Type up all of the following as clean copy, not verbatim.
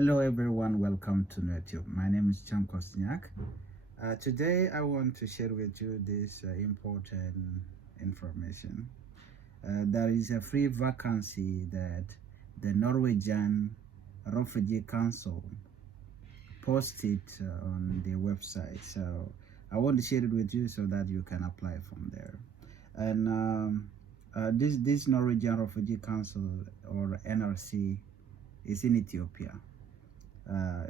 Hello everyone, welcome to YouTube. My name is Chan Kosniak. Today I want to share with you this important information. There is a free vacancy that the Norwegian Refugee Council posted on their website. So I want to share it with you so that you can apply from there. And this Norwegian Refugee Council, or NRC, is in Ethiopia.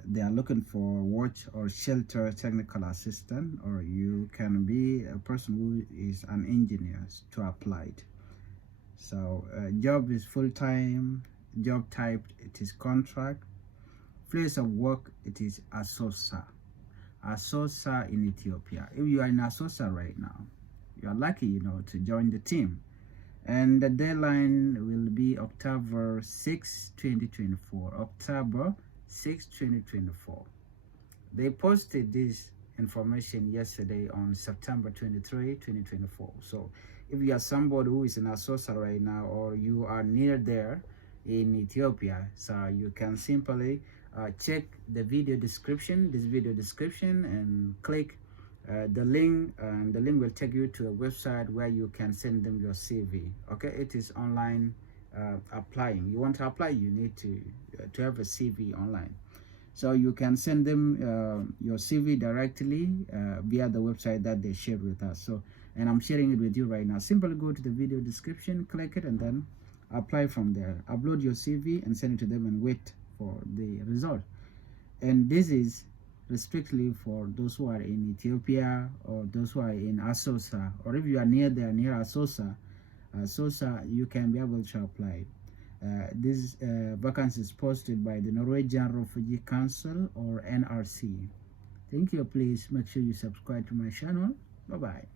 They are looking for watch or shelter technical assistant, or you can be a person who is an engineer to apply it. So job is full-time, job type it is contract, place of work it is Asosa in Ethiopia. If you are in Asosa right now, you are lucky to join the team, and the deadline will be October 6 2024. October 6 2024. They posted this information yesterday on September 23 2024. So if you are somebody who is in Asosa right now, or you are near there in Ethiopia, so you can simply check the video description, and click the link, and the link will take you to a website where you can send them your CV. Okay, it is online applying. You want to apply, you need to have a CV online, so you can send them your CV directly via the website that they shared with us. So, and I'm sharing it with you right now. Simply go to the video description, click it, and then apply from there. Upload your CV and send it to them and wait for the result. And this is strictly for those who are in Ethiopia, or those who are in Asosa, or if you are near Asosa, you can be able to apply. This vacancy is posted by the Norwegian Refugee Council, or NRC. Thank you. Please make sure you subscribe to my channel. Bye bye.